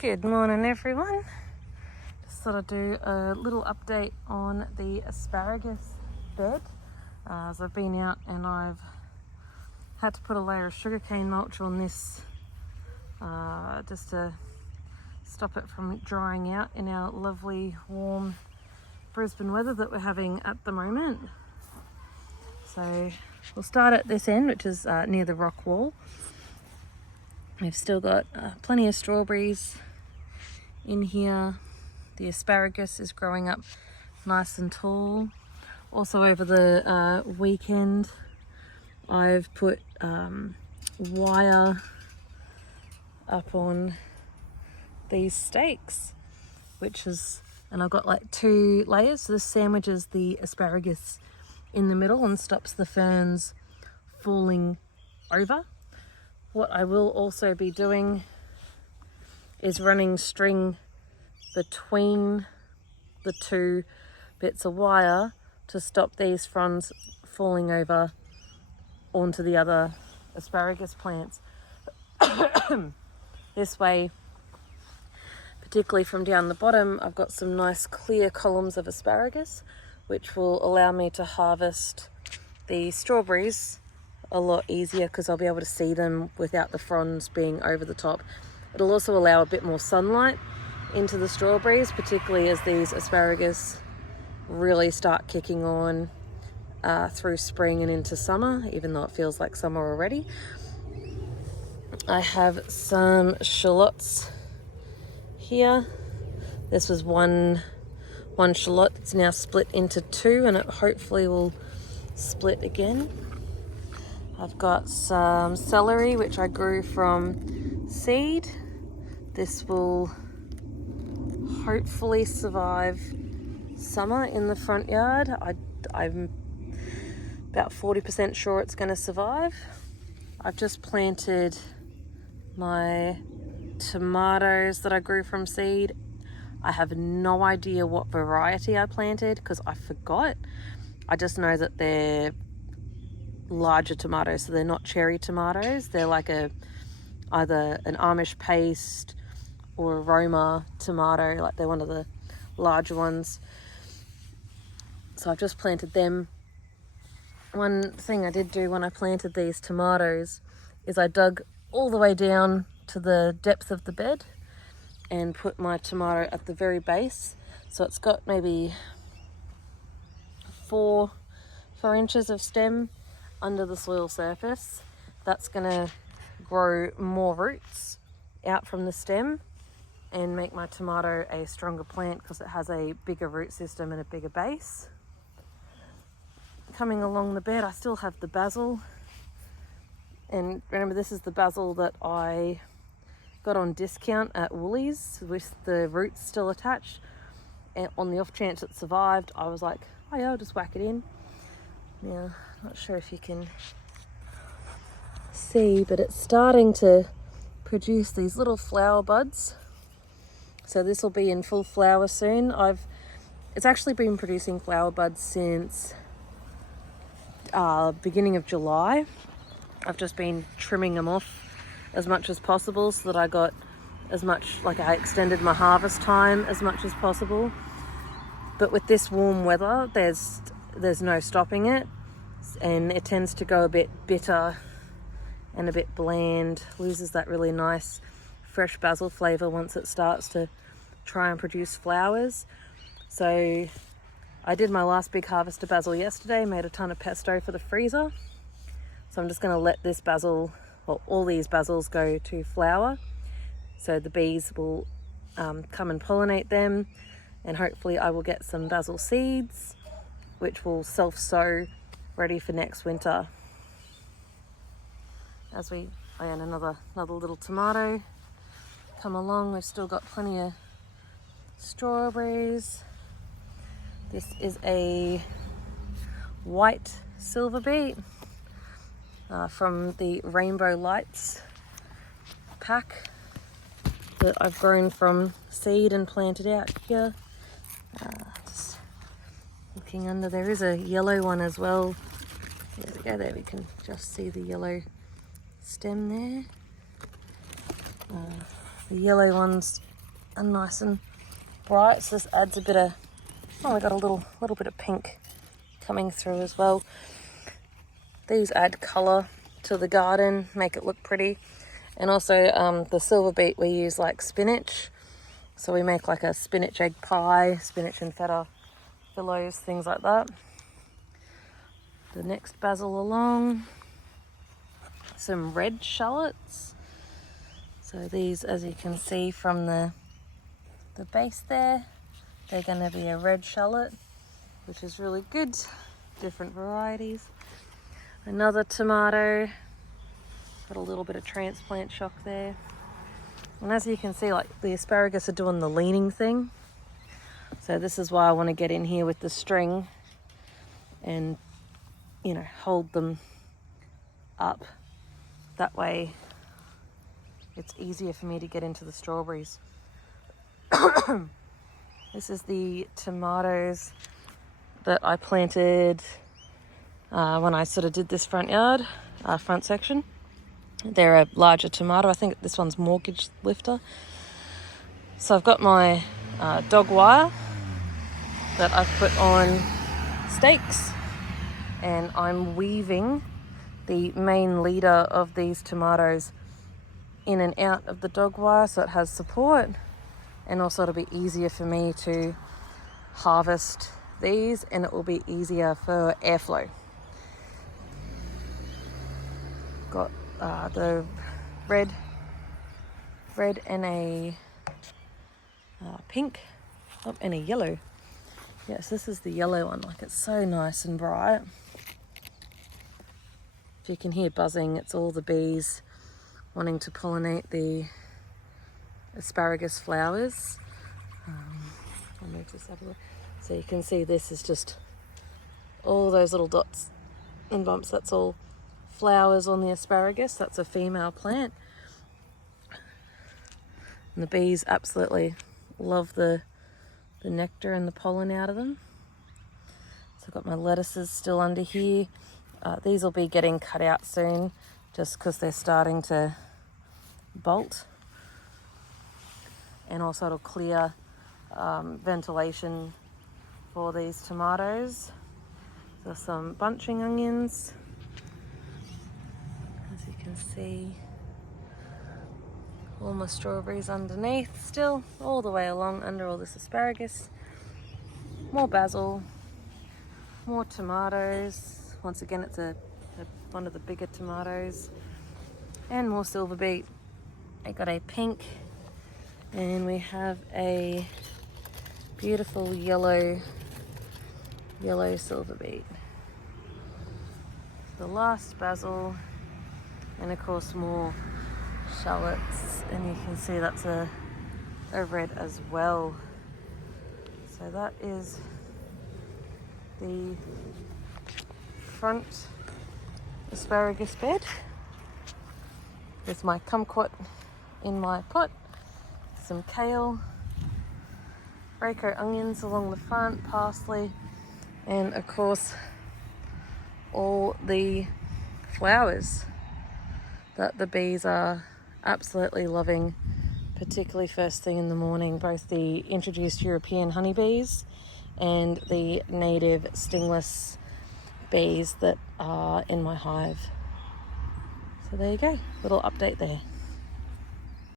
Good morning everyone. Just thought I'd do a little update on the asparagus bed. As I've been out and I've had to put a layer of sugarcane mulch on this just to stop it from drying out in our lovely warm Brisbane weather that we're having at the moment. So we'll start at this end, which is near the rock wall. We've still got plenty of strawberries in here. The asparagus is growing up nice and tall. Also over the weekend I've put wire up on these stakes, and I've got like 2 layers. So this sandwiches the asparagus in the middle and stops the ferns falling over. What I will also be doing is running string between the 2 bits of wire to stop these fronds falling over onto the other asparagus plants. This way, particularly from down the bottom, I've got some nice clear columns of asparagus, which will allow me to harvest the strawberries a lot easier because I'll be able to see them without the fronds being over the top. It'll also allow a bit more sunlight into the strawberries, particularly as these asparagus really start kicking on through spring and into summer, even though it feels like summer already. I have some shallots here. This was one shallot. It's now split into 2 and it hopefully will split again. I've got some celery which I grew from seed. This will hopefully survive summer in the front yard. I'm about 40% sure it's going to survive. I've just planted my tomatoes that I grew from seed. I have no idea what variety I planted because I forgot. I just know that they're larger tomatoes, so they're not cherry tomatoes. They're like either an Amish paste or a Roma tomato, like they're one of the larger ones. So I've just planted them. One thing I did do when I planted these tomatoes is I dug all the way down to the depth of the bed and put my tomato at the very base. So it's got maybe 4 inches of stem under the soil surface. That's gonna grow more roots out from the stem and make my tomato a stronger plant because it has a bigger root system and a bigger base. Coming along the bed, I still have the basil. And remember, this is the basil that I got on discount at Woolies with the roots still attached. And on the off chance it survived, I was like, oh yeah, I'll just whack it in. Now, not sure if you can see, but it's starting to produce these little flower buds. So this will be in full flower soon. It's actually been producing flower buds since beginning of July. I've just been trimming them off as much as possible so that I got as much, like I extended my harvest time as much as possible. But with this warm weather, there's no stopping it, and it tends to go a bit bitter and a bit bland, loses that really nice fresh basil flavour once it starts to try and produce flowers. So I did my last big harvest of basil yesterday, made a ton of pesto for the freezer. So I'm just going to let this basil, well, all these basils go to flower, so the bees will come and pollinate them, and hopefully I will get some basil seeds which will self-sow ready for next winter. As we and another little tomato come along, we've still got plenty of strawberries. This is a white silver beet from the Rainbow Lights pack that I've grown from seed and planted out here. Just looking under, there is a yellow one as well. There we go, there we can just see the yellow stem there. The yellow ones are nice and bright, so this adds a bit of, oh, we got a little bit of pink coming through as well. These add colour to the garden, make it look pretty. And also the silver beet we use like spinach, so we make like a spinach egg pie, spinach and feta pillows, things like that. The next basil along, some red shallots. So these, as you can see from the base there, they're going to be a red shallot, which is really good. Different varieties. Another tomato, got a little bit of transplant shock there. And as you can see, like the asparagus are doing the leaning thing. So this is why I want to get in here with the string and, you know, hold them up. That way it's easier for me to get into the strawberries. This is the tomatoes that I planted when I sort of did this front yard, front section. They're a larger tomato. I think this one's mortgage lifter. So I've got my dog wire that I've put on stakes, and I'm weaving the main leader of these tomatoes in and out of the dog wire so it has support, and also it'll be easier for me to harvest these, and it will be easier for airflow. Got the red and a pink, and a yellow. Yes, this is the yellow one. Like, it's so nice and bright. If you can hear buzzing, it's all the bees wanting to pollinate the asparagus flowers. I'll move this out of the way. So you can see this is just all those little dots and bumps. That's all flowers on the asparagus. That's a female plant. And the bees absolutely love the nectar and the pollen out of them. So I've got my lettuces still under here. These will be getting cut out soon just because they're starting to bolt. And also it'll clear ventilation for these tomatoes. So some bunching onions, as you can see. All my strawberries underneath still, all the way along under all this asparagus. More basil, more tomatoes. Once again, it's one of the bigger tomatoes. And more silver beet. I got a pink, and we have a beautiful yellow silver beet. The last basil, and of course more shallots, and you can see that's a red as well. So that is the front asparagus bed with my kumquat in my pot, some kale, Braco onions along the front, parsley, and of course all the flowers that the bees are absolutely loving, particularly first thing in the morning, both the introduced European honeybees and the native stingless bees that are in my hive. So there you go, little update there.